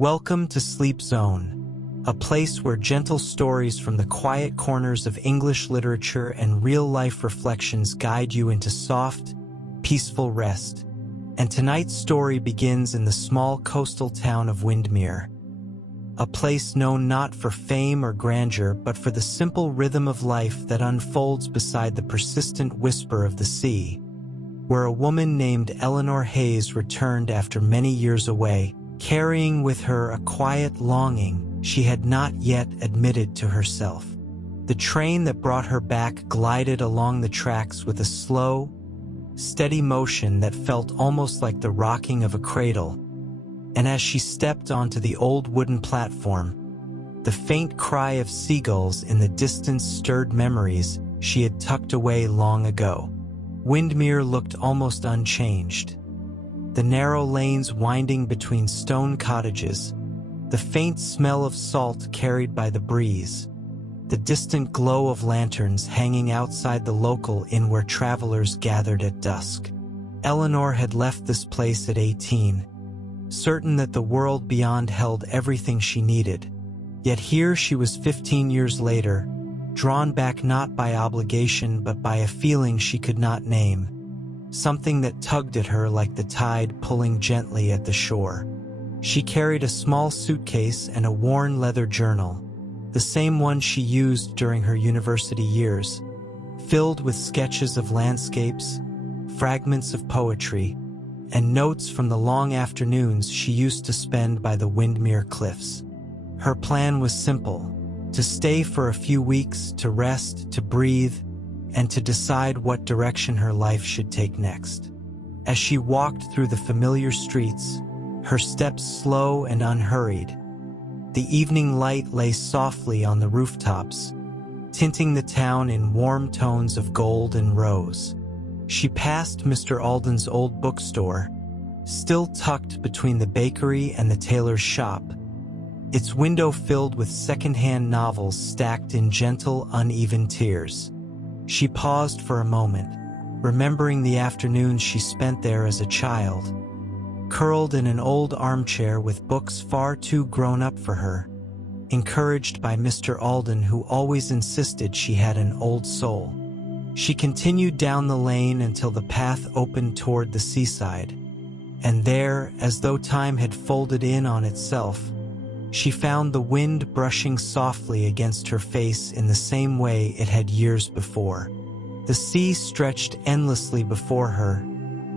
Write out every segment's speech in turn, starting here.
Welcome to Sleep Zone, a place where gentle stories from the quiet corners of English literature and real-life reflections guide you into soft, peaceful rest. And tonight's story begins in the small coastal town of Windmere, a place known not for fame or grandeur but for the simple rhythm of life that unfolds beside the persistent whisper of the sea, where a woman named Eleanor Hayes returned after many years away, carrying with her a quiet longing she had not yet admitted to herself. The train that brought her back glided along the tracks with a slow, steady motion that felt almost like the rocking of a cradle, and as she stepped onto the old wooden platform, the faint cry of seagulls in the distance stirred memories she had tucked away long ago. Windmere looked almost unchanged. The narrow lanes winding between stone cottages, the faint smell of salt carried by the breeze, the distant glow of lanterns hanging outside the local inn where travelers gathered at dusk. Eleanor had left this place at 18, certain that the world beyond held everything she needed. Yet here she was 15 years later, drawn back not by obligation but by a feeling she could not name, something that tugged at her like the tide pulling gently at the shore. She carried a small suitcase and a worn leather journal, the same one she used during her university years, filled with sketches of landscapes, fragments of poetry, and notes from the long afternoons she used to spend by the Windmere cliffs. Her plan was simple: to stay for a few weeks, to rest, to breathe, and to decide what direction her life should take next. As she walked through the familiar streets, her steps slow and unhurried, the evening light lay softly on the rooftops, tinting the town in warm tones of gold and rose. She passed Mr. Alden's old bookstore, still tucked between the bakery and the tailor's shop, its window filled with second-hand novels stacked in gentle, uneven tiers. She paused for a moment, remembering the afternoons she spent there as a child, curled in an old armchair with books far too grown up for her, encouraged by Mr. Alden who always insisted she had an old soul. She continued down the lane until the path opened toward the seaside, and there, as though time had folded in on itself, she found the wind brushing softly against her face in the same way it had years before. The sea stretched endlessly before her,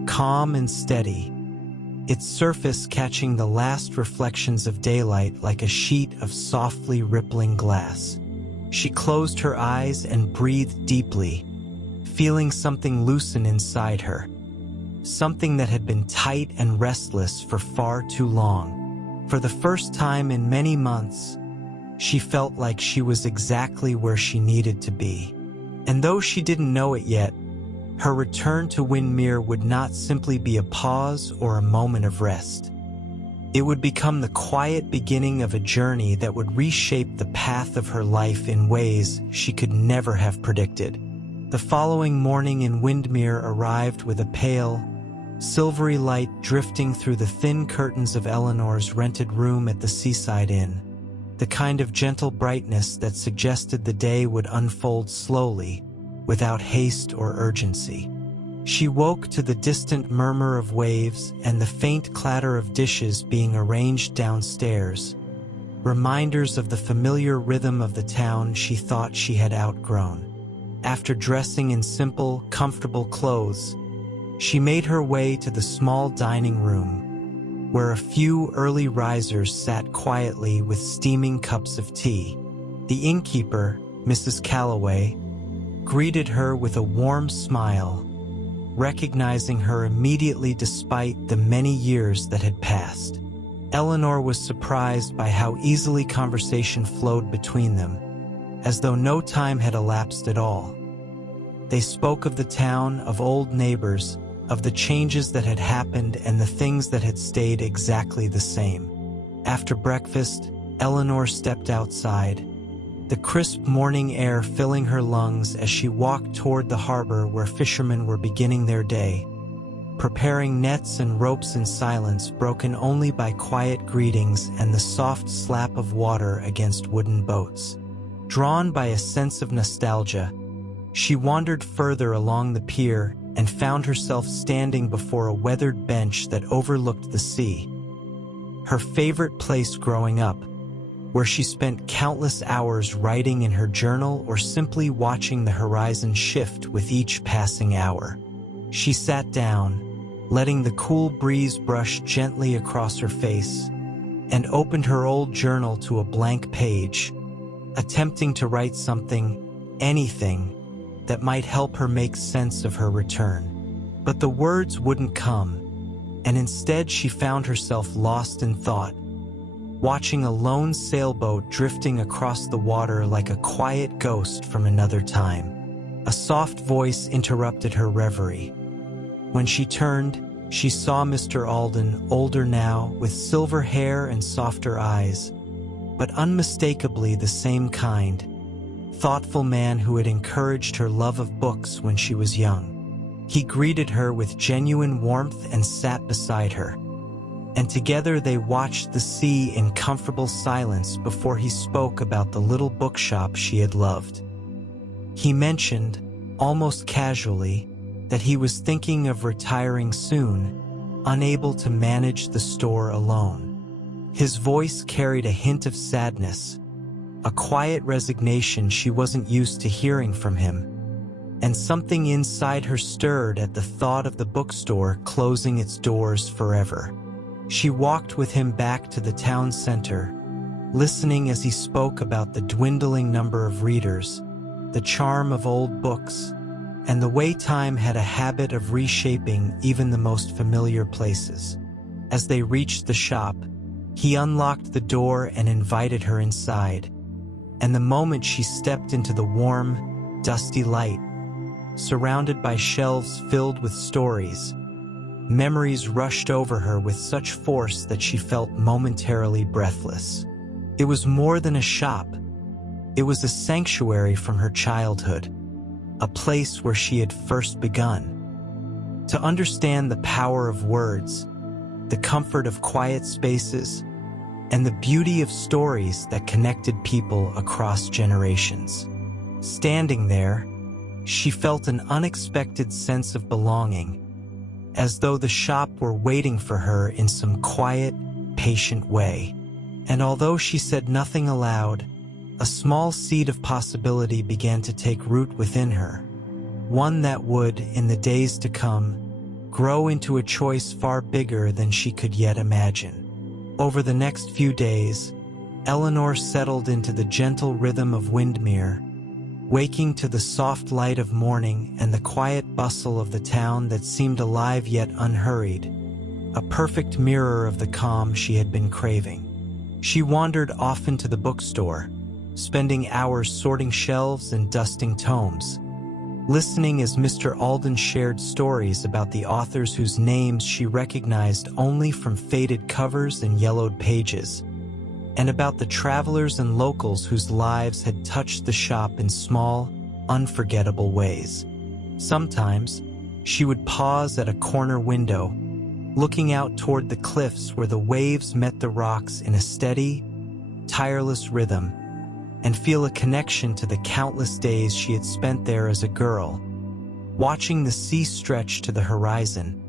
calm and steady, its surface catching the last reflections of daylight like a sheet of softly rippling glass. She closed her eyes and breathed deeply, feeling something loosen inside her, something that had been tight and restless for far too long. For the first time in many months, she felt like she was exactly where she needed to be. And though she didn't know it yet, her return to Windmere would not simply be a pause or a moment of rest. It would become the quiet beginning of a journey that would reshape the path of her life in ways she could never have predicted. The following morning in Windmere arrived with a pale, silvery light drifting through the thin curtains of Eleanor's rented room at the seaside inn, the kind of gentle brightness that suggested the day would unfold slowly, without haste or urgency. She woke to the distant murmur of waves and the faint clatter of dishes being arranged downstairs, reminders of the familiar rhythm of the town she thought she had outgrown. After dressing in simple, comfortable clothes, she made her way to the small dining room, where a few early risers sat quietly with steaming cups of tea. The innkeeper, Mrs. Calloway, greeted her with a warm smile, recognizing her immediately despite the many years that had passed. Eleanor was surprised by how easily conversation flowed between them, as though no time had elapsed at all. They spoke of the town, of old neighbors, of the changes that had happened and the things that had stayed exactly the same. After breakfast, Eleanor stepped outside, the crisp morning air filling her lungs as she walked toward the harbor where fishermen were beginning their day. preparing nets and ropes in silence broken only by quiet greetings and the soft slap of water against wooden boats. Drawn by a sense of nostalgia, she wandered further along the pier and found herself standing before a weathered bench that overlooked the sea. Her favorite place growing up, where she spent countless hours writing in her journal or simply watching the horizon shift with each passing hour. She sat down, letting the cool breeze brush gently across her face, and opened her old journal to a blank page, attempting to write something, anything, that might help her make sense of her return. But the words wouldn't come, and instead she found herself lost in thought, watching a lone sailboat drifting across the water like a quiet ghost from another time. A soft voice interrupted her reverie. When she turned, she saw Mr. Alden, older now, with silver hair and softer eyes, but unmistakably the same kind, thoughtful man who had encouraged her love of books when she was young. He greeted her with genuine warmth and sat beside her, and together they watched the sea in comfortable silence before he spoke about the little bookshop she had loved. He mentioned, almost casually, that he was thinking of retiring soon, unable to manage the store alone. His voice carried a hint of sadness, a quiet resignation she wasn't used to hearing from him, and something inside her stirred at the thought of the bookstore closing its doors forever. She walked with him back to the town center, listening as he spoke about the dwindling number of readers, the charm of old books, and the way time had a habit of reshaping even the most familiar places. As they reached the shop, he unlocked the door and invited her inside, and the moment she stepped into the warm, dusty light, surrounded by shelves filled with stories, memories rushed over her with such force that she felt momentarily breathless. It was more than a shop. It was a sanctuary from her childhood, a place where she had first begun. To understand the power of words, the comfort of quiet spaces, and the beauty of stories that connected people across generations. Standing there, she felt an unexpected sense of belonging, as though the shop were waiting for her in some quiet, patient way. And although she said nothing aloud, a small seed of possibility began to take root within her, one that would, in the days to come, grow into a choice far bigger than she could yet imagine. Over the next few days, Eleanor settled into the gentle rhythm of Windmere, waking to the soft light of morning and the quiet bustle of the town that seemed alive yet unhurried, a perfect mirror of the calm she had been craving. She wandered often to the bookstore, spending hours sorting shelves and dusting tomes, listening as Mr. Alden shared stories about the authors whose names she recognized only from faded covers and yellowed pages, and about the travelers and locals whose lives had touched the shop in small, unforgettable ways. Sometimes, she would pause at a corner window, looking out toward the cliffs where the waves met the rocks in a steady, tireless rhythm, and feel a connection to the countless days she had spent there as a girl, watching the sea stretch to the horizon,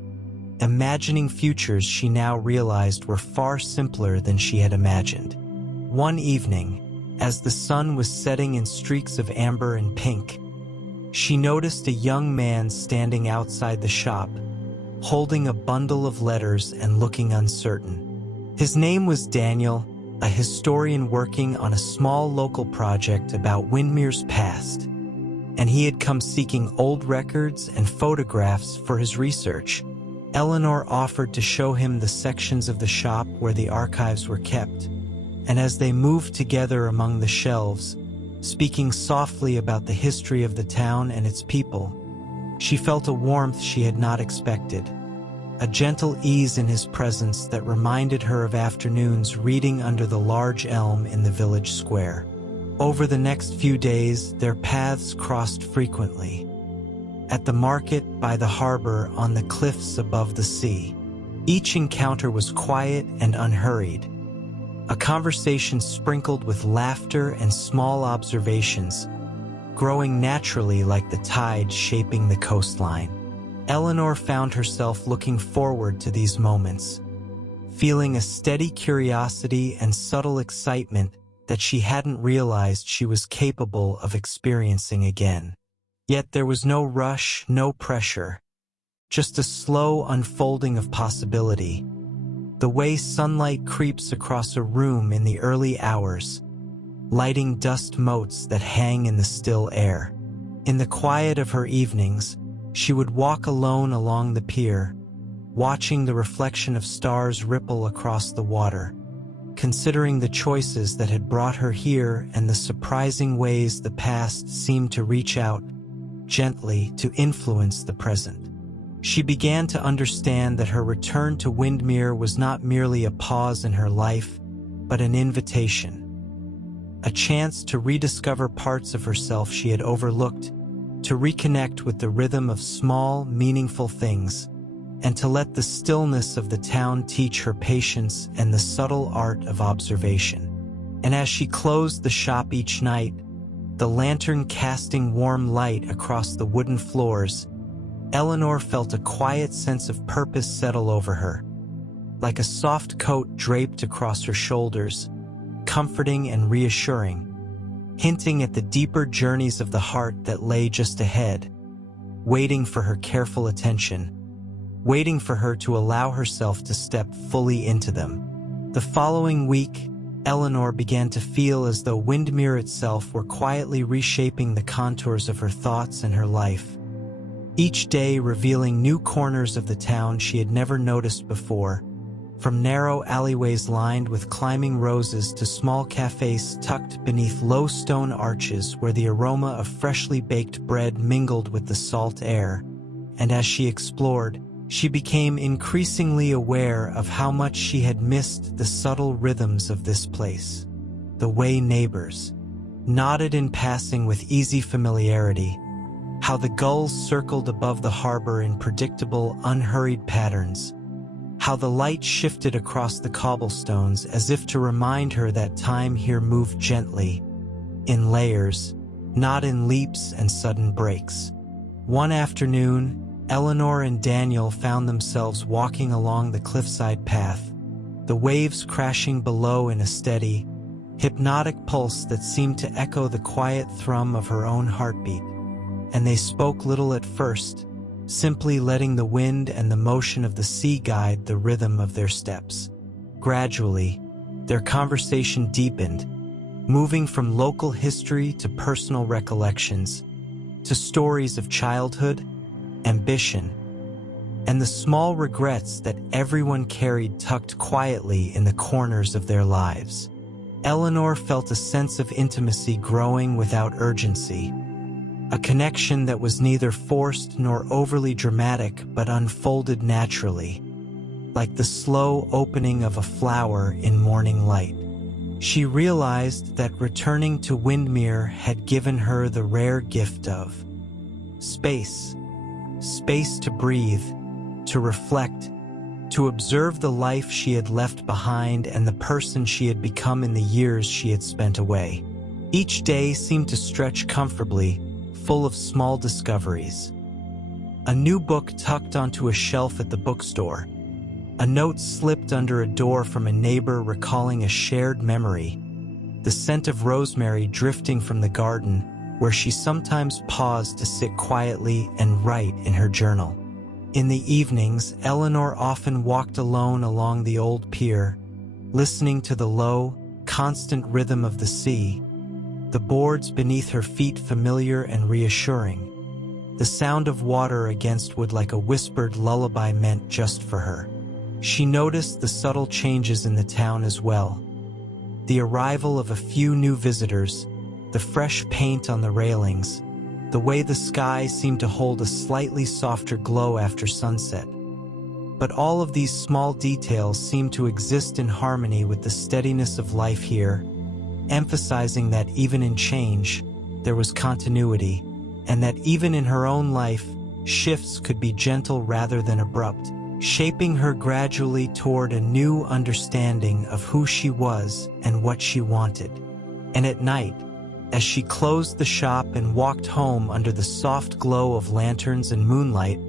imagining futures she now realized were far simpler than she had imagined. One evening, as the sun was setting in streaks of amber and pink, she noticed a young man standing outside the shop, holding a bundle of letters and looking uncertain. His name was Daniel, a historian working on a small local project about Windmere's past, and he had come seeking old records and photographs for his research. Eleanor offered to show him the sections of the shop where the archives were kept, and as they moved together among the shelves, speaking softly about the history of the town and its people, she felt a warmth she had not expected, a gentle ease in his presence that reminded her of afternoons reading under the large elm in the village square. Over the next few days, their paths crossed frequently. at the market, by the harbor, on the cliffs above the sea. Each encounter was quiet and unhurried, a conversation sprinkled with laughter and small observations, growing naturally like the tide shaping the coastline. Eleanor found herself looking forward to these moments, feeling a steady curiosity and subtle excitement that she hadn't realized she was capable of experiencing again. Yet there was no rush, no pressure, just a slow unfolding of possibility, the way sunlight creeps across a room in the early hours, lighting dust motes that hang in the still air. In the quiet of her evenings, she would walk alone along the pier, watching the reflection of stars ripple across the water, considering the choices that had brought her here and the surprising ways the past seemed to reach out gently to influence the present. She began to understand that her return to Windmere was not merely a pause in her life, but an invitation, a chance to rediscover parts of herself she had overlooked, to reconnect with the rhythm of small, meaningful things, and to let the stillness of the town teach her patience and the subtle art of observation. And as she closed the shop each night, the lantern casting warm light across the wooden floors, Eleanor felt a quiet sense of purpose settle over her, like a soft coat draped across her shoulders, comforting and reassuring, hinting at the deeper journeys of the heart that lay just ahead, waiting for her careful attention, waiting for her to allow herself to step fully into them. The following week, Eleanor began to feel as though Windmere itself were quietly reshaping the contours of her thoughts and her life, each day revealing new corners of the town she had never noticed before, from narrow alleyways lined with climbing roses to small cafes tucked beneath low stone arches where the aroma of freshly baked bread mingled with the salt air. And as she explored, she became increasingly aware of how much she had missed the subtle rhythms of this place, the way neighbors nodded in passing with easy familiarity, how the gulls circled above the harbor in predictable, unhurried patterns, how the light shifted across the cobblestones as if to remind her that time here moved gently, in layers, not in leaps and sudden breaks. One afternoon, Eleanor and Daniel found themselves walking along the cliffside path, the waves crashing below in a steady, hypnotic pulse that seemed to echo the quiet thrum of her own heartbeat. And they spoke little at first, simply letting the wind and the motion of the sea guide the rhythm of their steps. Gradually, their conversation deepened, moving from local history to personal recollections, to stories of childhood, ambition, and the small regrets that everyone carried tucked quietly in the corners of their lives. Eleanor felt a sense of intimacy growing without urgency, a connection that was neither forced nor overly dramatic but unfolded naturally, like the slow opening of a flower in morning light. She realized that returning to Windmere had given her the rare gift of space. Space to breathe, to reflect, to observe the life she had left behind and the person she had become in the years she had spent away. Each day seemed to stretch comfortably, full of small discoveries. A new book tucked onto a shelf at the bookstore, a note slipped under a door from a neighbor recalling a shared memory, the scent of rosemary drifting from the garden where she sometimes paused to sit quietly and write in her journal. In the evenings, Eleanor often walked alone along the old pier, listening to the low, constant rhythm of the sea, the boards beneath her feet familiar and reassuring, the sound of water against wood like a whispered lullaby meant just for her. She noticed the subtle changes in the town as well, the arrival of a few new visitors, the fresh paint on the railings, the way the sky seemed to hold a slightly softer glow after sunset. But all of these small details seemed to exist in harmony with the steadiness of life here, emphasizing that even in change, there was continuity, and that even in her own life, shifts could be gentle rather than abrupt, shaping her gradually toward a new understanding of who she was and what she wanted. And at night, as she closed the shop and walked home under the soft glow of lanterns and moonlight,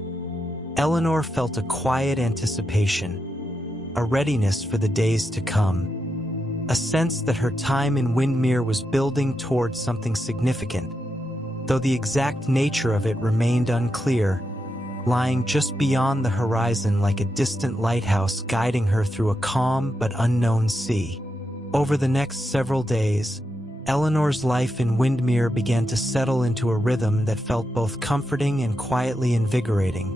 Eleanor felt a quiet anticipation, a readiness for the days to come, a sense that her time in Windmere was building towards something significant, though the exact nature of it remained unclear, lying just beyond the horizon like a distant lighthouse guiding her through a calm but unknown sea. Over the next several days, Eleanor's life in Windmere began to settle into a rhythm that felt both comforting and quietly invigorating.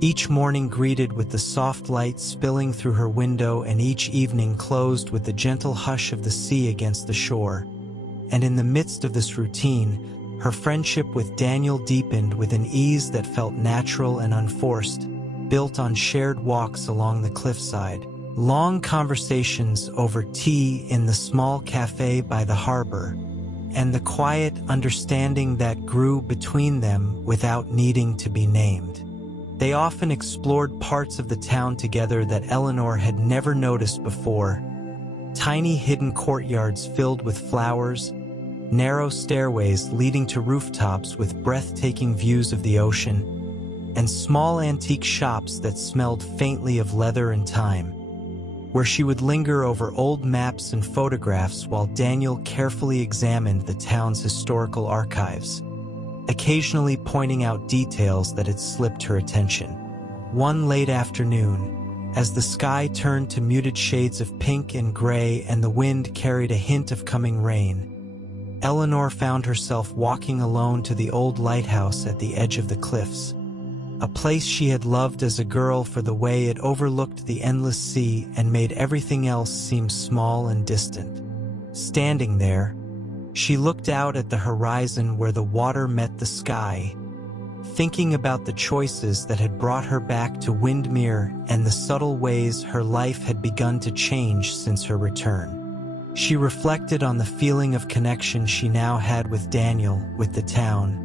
Each morning greeted with the soft light spilling through her window, and each evening closed with the gentle hush of the sea against the shore. And in the midst of this routine, her friendship with Daniel deepened with an ease that felt natural and unforced, built on shared walks along the cliffside, long conversations over tea in the small cafe by the harbor, and the quiet understanding that grew between them without needing to be named. They often explored parts of the town together that Eleanor had never noticed before: tiny hidden courtyards filled with flowers, narrow stairways leading to rooftops with breathtaking views of the ocean, and small antique shops that smelled faintly of leather and time, where she would linger over old maps and photographs while Daniel carefully examined the town's historical archives, occasionally pointing out details that had slipped her attention. One late afternoon, as the sky turned to muted shades of pink and gray and the wind carried a hint of coming rain, Eleanor found herself walking alone to the old lighthouse at the edge of the cliffs, a place she had loved as a girl for the way it overlooked the endless sea and made everything else seem small and distant. Standing there, she looked out at the horizon where the water met the sky, thinking about the choices that had brought her back to Windmere and the subtle ways her life had begun to change since her return. She reflected on the feeling of connection she now had with Daniel, with the town,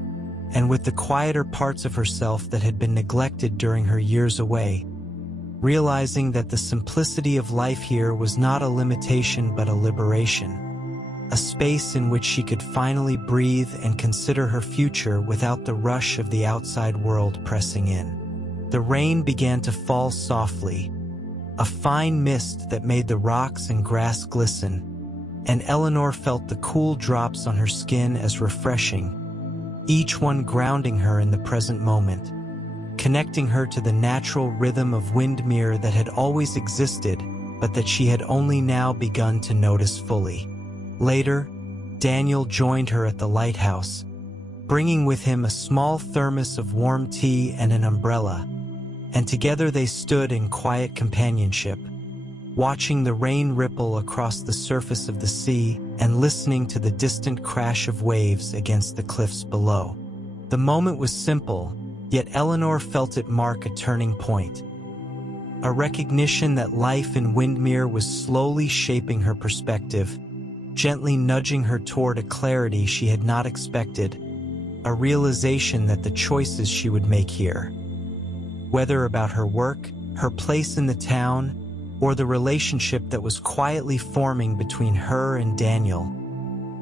and with the quieter parts of herself that had been neglected during her years away, realizing that the simplicity of life here was not a limitation but a liberation, a space in which she could finally breathe and consider her future without the rush of the outside world pressing in. The rain began to fall softly, a fine mist that made the rocks and grass glisten, and Eleanor felt the cool drops on her skin as refreshing, each one grounding her in the present moment, connecting her to the natural rhythm of Windmere that had always existed, but that she had only now begun to notice fully. Later, Daniel joined her at the lighthouse, bringing with him a small thermos of warm tea and an umbrella, and together they stood in quiet companionship, watching the rain ripple across the surface of the sea and listening to the distant crash of waves against the cliffs below. The moment was simple, yet Eleanor felt it mark a turning point, a recognition that life in Windmere was slowly shaping her perspective, gently nudging her toward a clarity she had not expected, a realization that the choices she would make here, whether about her work, her place in the town, or the relationship that was quietly forming between her and Daniel,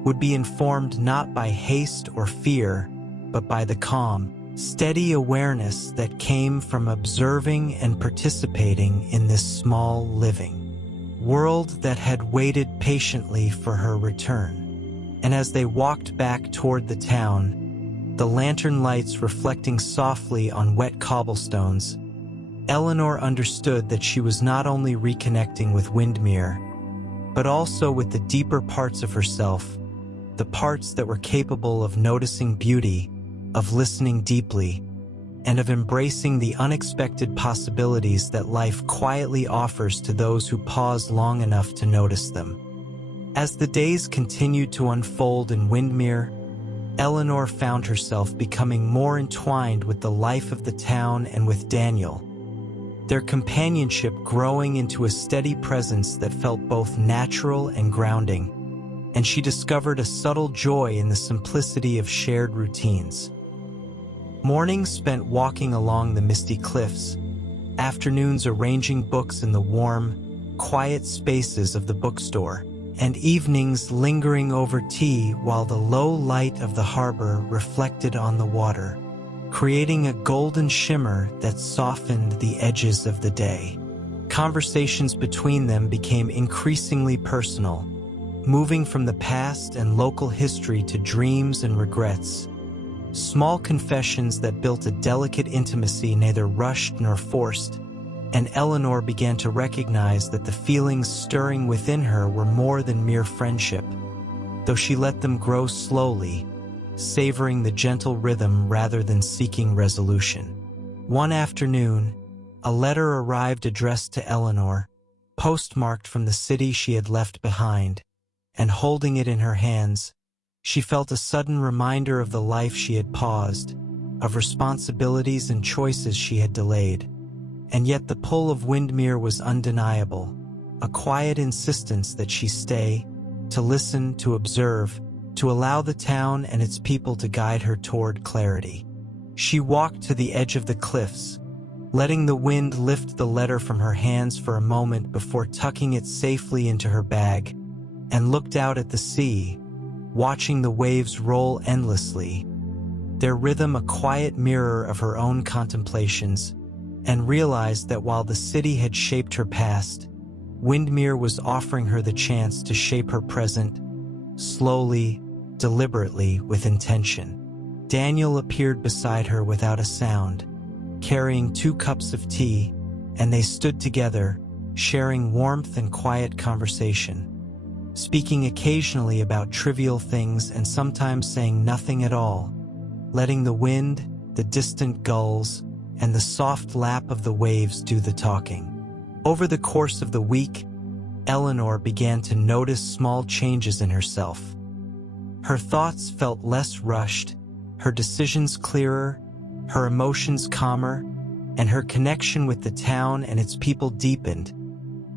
would be informed not by haste or fear, but by the calm, steady awareness that came from observing and participating in this small living world that had waited patiently for her return. And as they walked back toward the town, the lantern lights reflecting softly on wet cobblestones, Eleanor understood that she was not only reconnecting with Windmere, but also with the deeper parts of herself, the parts that were capable of noticing beauty, of listening deeply, and of embracing the unexpected possibilities that life quietly offers to those who pause long enough to notice them. As the days continued to unfold in Windmere, Eleanor found herself becoming more entwined with the life of the town and with Daniel, their companionship growing into a steady presence that felt both natural and grounding, and she discovered a subtle joy in the simplicity of shared routines. Mornings spent walking along the misty cliffs, afternoons arranging books in the warm, quiet spaces of the bookstore, and evenings lingering over tea while the low light of the harbor reflected on the water, creating a golden shimmer that softened the edges of the day. Conversations between them became increasingly personal, moving from the past and local history to dreams and regrets. Small confessions that built a delicate intimacy neither rushed nor forced, and Eleanor began to recognize that the feelings stirring within her were more than mere friendship, though she let them grow slowly, savoring the gentle rhythm rather than seeking resolution. One afternoon, a letter arrived addressed to Eleanor, postmarked from the city she had left behind, and holding it in her hands, she felt a sudden reminder of the life she had paused, of responsibilities and choices she had delayed. And yet the pull of Windmere was undeniable, a quiet insistence that she stay, to listen, to observe, to allow the town and its people to guide her toward clarity. She walked to the edge of the cliffs, letting the wind lift the letter from her hands for a moment before tucking it safely into her bag, and looked out at the sea, watching the waves roll endlessly, their rhythm a quiet mirror of her own contemplations, and realized that while the city had shaped her past, Windmere was offering her the chance to shape her present, slowly, deliberately, with intention. Daniel appeared beside her without a sound, carrying 2 cups of tea, and they stood together, sharing warmth and quiet conversation, speaking occasionally about trivial things and sometimes saying nothing at all, letting the wind, the distant gulls, and the soft lap of the waves do the talking. Over the course of the week, Eleanor began to notice small changes in herself. Her thoughts felt less rushed, her decisions clearer, her emotions calmer, and her connection with the town and its people deepened,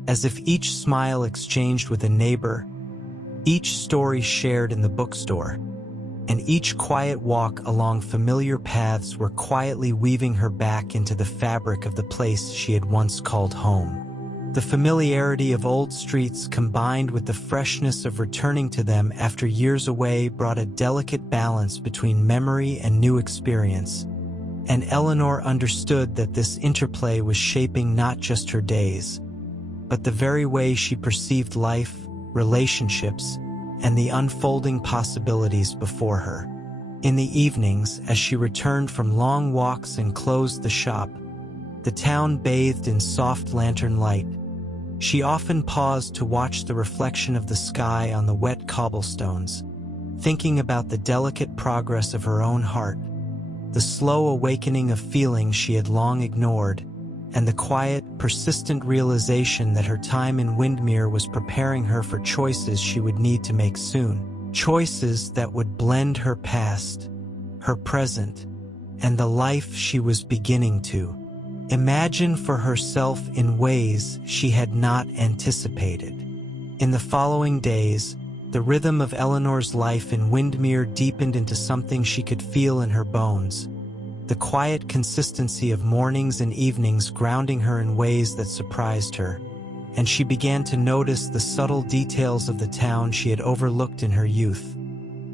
as if each smile exchanged with a neighbor, each story shared in the bookstore, and each quiet walk along familiar paths were quietly weaving her back into the fabric of the place she had once called home. The familiarity of old streets combined with the freshness of returning to them after years away brought a delicate balance between memory and new experience, and Eleanor understood that this interplay was shaping not just her days, but the very way she perceived life, relationships, and the unfolding possibilities before her. In the evenings, as she returned from long walks and closed the shop, the town bathed in soft lantern light. She often paused to watch the reflection of the sky on the wet cobblestones, thinking about the delicate progress of her own heart, the slow awakening of feelings she had long ignored, and the quiet, persistent realization that her time in Windmere was preparing her for choices she would need to make soon. Choices that would blend her past, her present, and the life she was beginning to imagine for herself in ways she had not anticipated. In the following days, the rhythm of Eleanor's life in Windmere deepened into something she could feel in her bones, the quiet consistency of mornings and evenings grounding her in ways that surprised her, and she began to notice the subtle details of the town she had overlooked in her youth,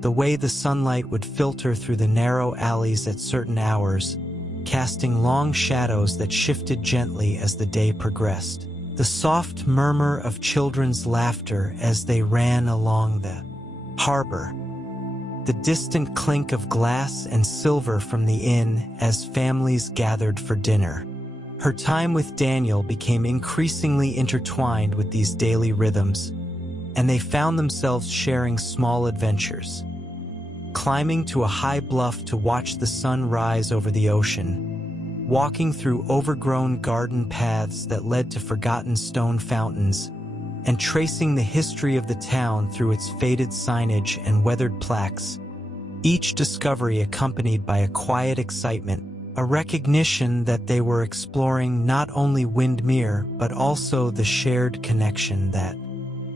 the way the sunlight would filter through the narrow alleys at certain hours, casting long shadows that shifted gently as the day progressed, the soft murmur of children's laughter as they ran along the harbor, the distant clink of glass and silver from the inn as families gathered for dinner. Her time with Daniel became increasingly intertwined with these daily rhythms, and they found themselves sharing small adventures. Climbing to a high bluff to watch the sun rise over the ocean, walking through overgrown garden paths that led to forgotten stone fountains, and tracing the history of the town through its faded signage and weathered plaques, each discovery accompanied by a quiet excitement, a recognition that they were exploring not only Windmere but also the shared connection that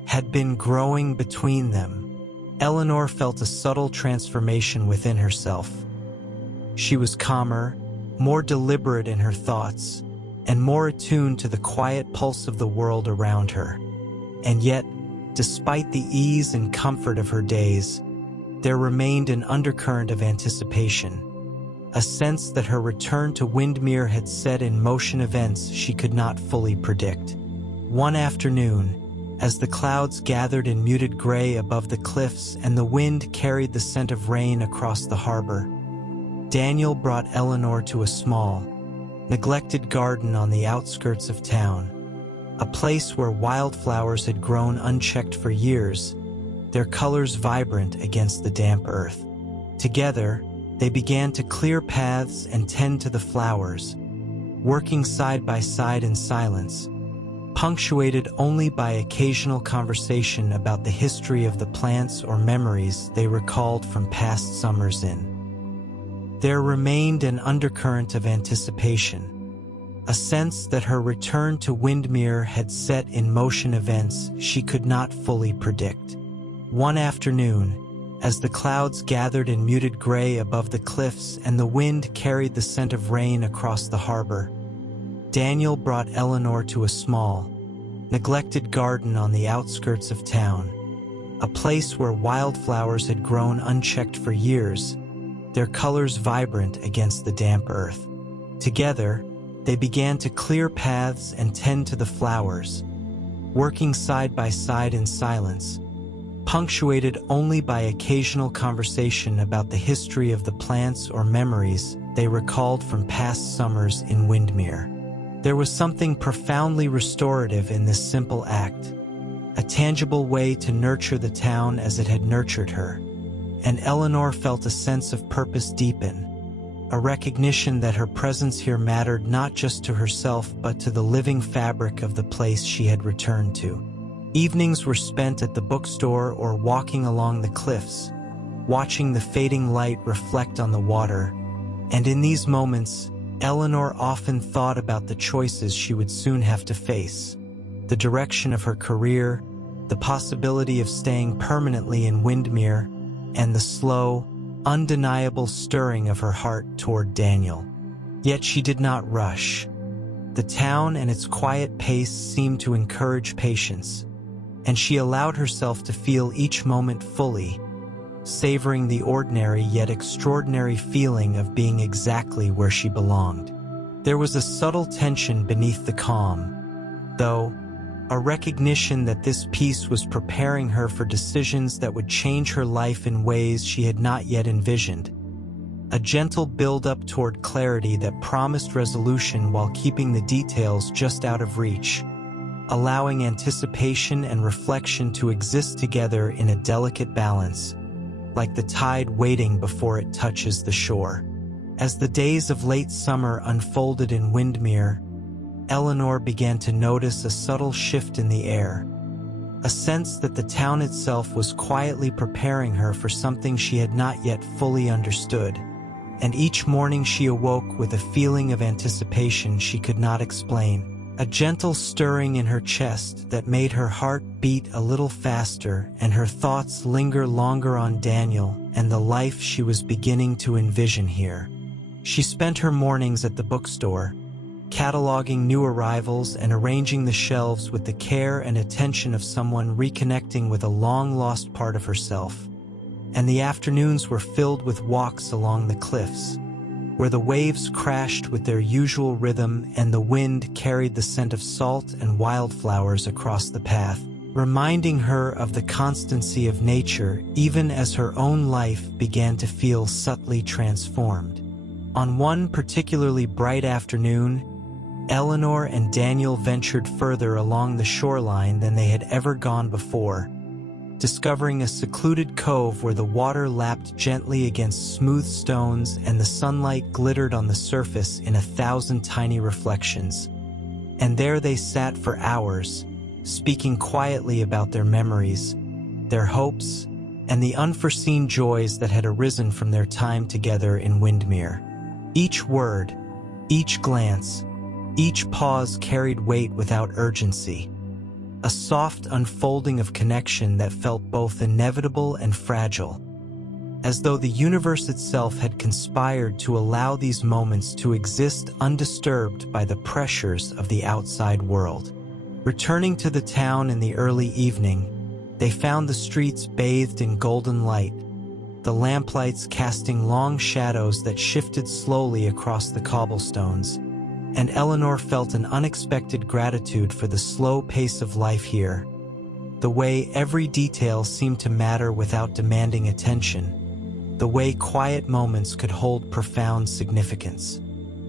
had been growing between them. Eleanor felt a subtle transformation within herself. She was calmer, more deliberate in her thoughts, and more attuned to the quiet pulse of the world around her. And yet, despite the ease and comfort of her days, there remained an undercurrent of anticipation, a sense that her return to Windmere had set in motion events she could not fully predict. One afternoon, as the clouds gathered in muted gray above the cliffs and the wind carried the scent of rain across the harbor, Daniel brought Eleanor to a small, neglected garden on the outskirts of town, a place where wildflowers had grown unchecked for years, their colors vibrant against the damp earth. Together, they began to clear paths and tend to the flowers, working side by side in silence, punctuated only by occasional conversation about the history of the plants or memories they recalled from past summers in. There remained an undercurrent of anticipation, a sense that her return to Windmere had set in motion events she could not fully predict. One afternoon, as the clouds gathered in muted gray above the cliffs and the wind carried the scent of rain across the harbor, Daniel brought Eleanor to a small, neglected garden on the outskirts of town, a place where wildflowers had grown unchecked for years, their colors vibrant against the damp earth. Together, they began to clear paths and tend to the flowers, working side by side in silence, punctuated only by occasional conversation about the history of the plants or memories they recalled from past summers in Windmere. There was something profoundly restorative in this simple act, a tangible way to nurture the town as it had nurtured her, and Eleanor felt a sense of purpose deepen, a recognition that her presence here mattered not just to herself but to the living fabric of the place she had returned to. Evenings were spent at the bookstore or walking along the cliffs, watching the fading light reflect on the water, and in these moments, Eleanor often thought about the choices she would soon have to face, the direction of her career, the possibility of staying permanently in Windmere, and the slow, undeniable stirring of her heart toward Daniel. Yet she did not rush. The town and its quiet pace seemed to encourage patience, and she allowed herself to feel each moment fully, savoring the ordinary yet extraordinary feeling of being exactly where she belonged. There was a subtle tension beneath the calm, though, a recognition that this peace was preparing her for decisions that would change her life in ways she had not yet envisioned. A gentle build-up toward clarity that promised resolution while keeping the details just out of reach, allowing anticipation and reflection to exist together in a delicate balance, like the tide waiting before it touches the shore. As the days of late summer unfolded in Windmere, Eleanor began to notice a subtle shift in the air, a sense that the town itself was quietly preparing her for something she had not yet fully understood, and each morning she awoke with a feeling of anticipation she could not explain, a gentle stirring in her chest that made her heart beat a little faster and her thoughts linger longer on Daniel and the life she was beginning to envision here. She spent her mornings at the bookstore, cataloging new arrivals and arranging the shelves with the care and attention of someone reconnecting with a long-lost part of herself. And the afternoons were filled with walks along the cliffs, where the waves crashed with their usual rhythm and the wind carried the scent of salt and wildflowers across the path, reminding her of the constancy of nature even as her own life began to feel subtly transformed. On one particularly bright afternoon, Eleanor and Daniel ventured further along the shoreline than they had ever gone before, discovering a secluded cove where the water lapped gently against smooth stones and the sunlight glittered on the surface in 1,000 tiny reflections. And there they sat for hours, speaking quietly about their memories, their hopes, and the unforeseen joys that had arisen from their time together in Windmere. Each word, each glance, each pause carried weight without urgency, a soft unfolding of connection that felt both inevitable and fragile. as though the universe itself had conspired to allow these moments to exist undisturbed by the pressures of the outside world. Returning to the town in the early evening, they found the streets bathed in golden light, the lamplights casting long shadows that shifted slowly across the cobblestones, and Eleanor felt an unexpected gratitude for the slow pace of life here, the way every detail seemed to matter without demanding attention, the way quiet moments could hold profound significance.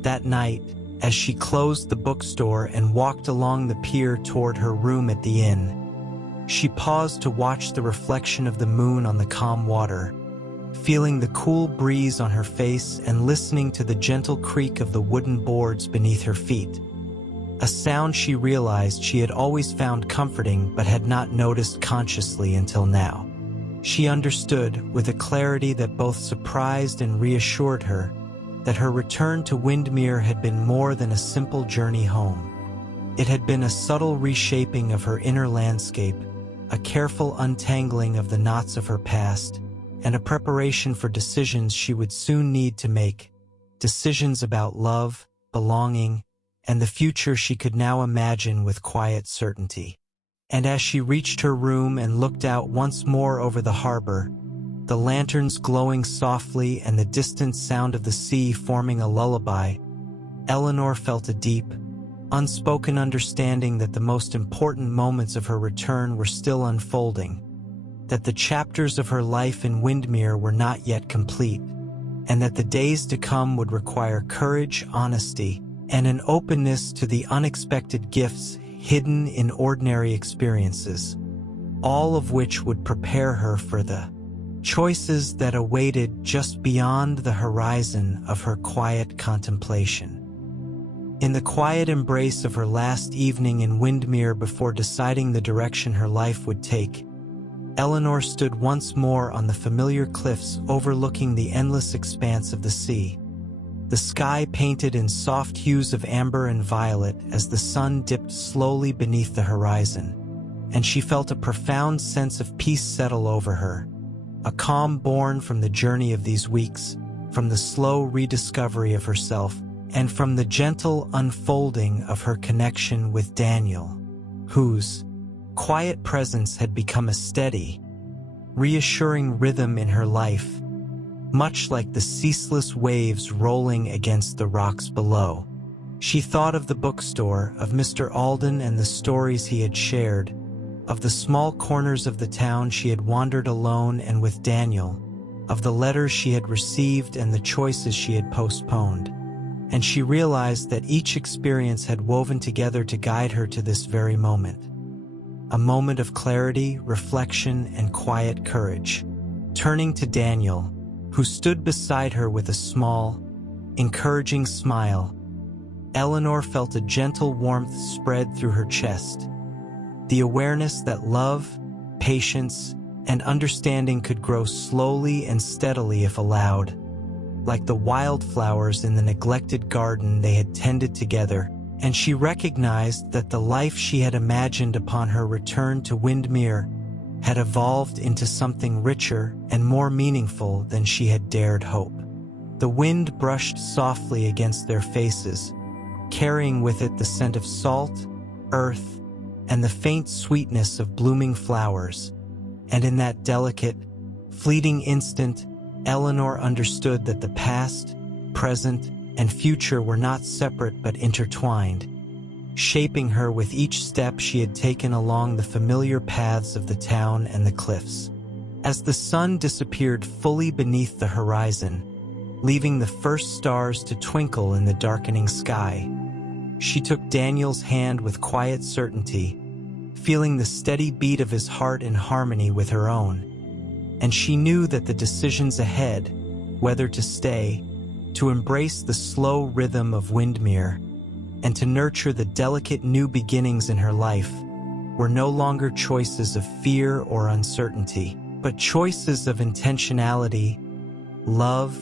That night, as she closed the bookstore and walked along the pier toward her room at the inn, she paused to watch the reflection of the moon on the calm water, feeling the cool breeze on her face and listening to the gentle creak of the wooden boards beneath her feet, a sound she realized she had always found comforting but had not noticed consciously until now. She understood, with a clarity that both surprised and reassured her, that her return to Windmere had been more than a simple journey home. It had been a subtle reshaping of her inner landscape, a careful untangling of the knots of her past, and a preparation for decisions she would soon need to make, decisions about love, belonging, and the future she could now imagine with quiet certainty. And as she reached her room and looked out once more over the harbor, the lanterns glowing softly and the distant sound of the sea forming a lullaby, Eleanor felt a deep, unspoken understanding that the most important moments of her return were still unfolding, that the chapters of her life in Windmere were not yet complete, and that the days to come would require courage, honesty, and an openness to the unexpected gifts hidden in ordinary experiences, all of which would prepare her for the choices that awaited just beyond the horizon of her quiet contemplation. In the quiet embrace of her last evening in Windmere before deciding the direction her life would take, Eleanor stood once more on the familiar cliffs overlooking the endless expanse of the sea, the sky painted in soft hues of amber and violet as the sun dipped slowly beneath the horizon, and she felt a profound sense of peace settle over her, a calm born from the journey of these weeks, from the slow rediscovery of herself, and from the gentle unfolding of her connection with Daniel, whose quiet presence had become a steady, reassuring rhythm in her life, much like the ceaseless waves rolling against the rocks below. She thought of the bookstore, of Mr. Alden and the stories he had shared, of the small corners of the town she had wandered alone and with Daniel, of the letters she had received and the choices she had postponed, and she realized that each experience had woven together to guide her to this very moment. A moment of clarity, reflection, and quiet courage. Turning to Daniel, who stood beside her with a small, encouraging smile, Eleanor felt a gentle warmth spread through her chest. The awareness that love, patience, and understanding could grow slowly and steadily if allowed, like the wildflowers in the neglected garden they had tended together, and she recognized that the life she had imagined upon her return to Windmere had evolved into something richer and more meaningful than she had dared hope. The wind brushed softly against their faces, carrying with it the scent of salt, earth, and the faint sweetness of blooming flowers, and in that delicate, fleeting instant, Eleanor understood that the past, present, and future were not separate but intertwined, shaping her with each step she had taken along the familiar paths of the town and the cliffs. As the sun disappeared fully beneath the horizon, leaving the first stars to twinkle in the darkening sky, she took Daniel's hand with quiet certainty, feeling the steady beat of his heart in harmony with her own, and she knew that the decisions ahead, whether to stay, to embrace the slow rhythm of Windmere, and to nurture the delicate new beginnings in her life, were no longer choices of fear or uncertainty, but choices of intentionality, love,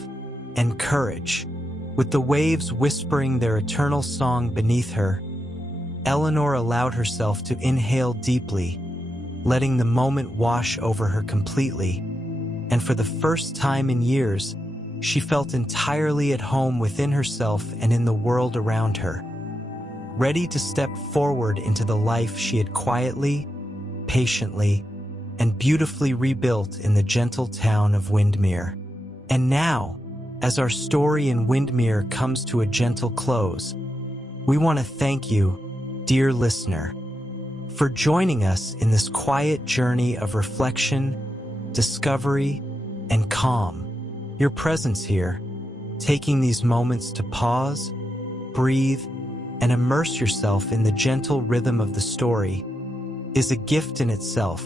and courage. With the waves whispering their eternal song beneath her, Eleanor allowed herself to inhale deeply, letting the moment wash over her completely, and for the first time in years, she felt entirely at home within herself and in the world around her, ready to step forward into the life she had quietly, patiently, and beautifully rebuilt in the gentle town of Windmere. And now, as our story in Windmere comes to a gentle close, we want to thank you, dear listener, for joining us in this quiet journey of reflection, discovery, and calm. Your presence here, taking these moments to pause, breathe, and immerse yourself in the gentle rhythm of the story, is a gift in itself,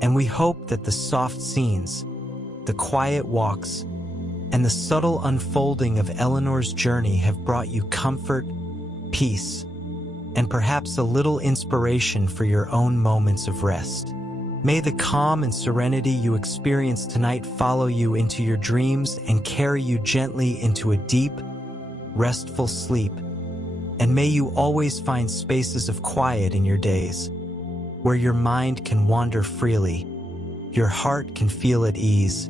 and we hope that the soft scenes, the quiet walks, and the subtle unfolding of Eleanor's journey have brought you comfort, peace, and perhaps a little inspiration for your own moments of rest. May the calm and serenity you experience tonight follow you into your dreams and carry you gently into a deep, restful sleep. And may you always find spaces of quiet in your days, where your mind can wander freely, your heart can feel at ease,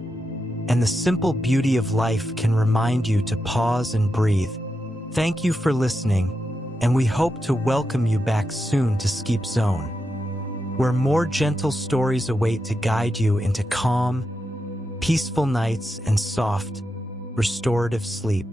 and the simple beauty of life can remind you to pause and breathe. Thank you for listening, and we hope to welcome you back soon to Skip Zone, where more gentle stories await to guide you into calm, peaceful nights and soft, restorative sleep.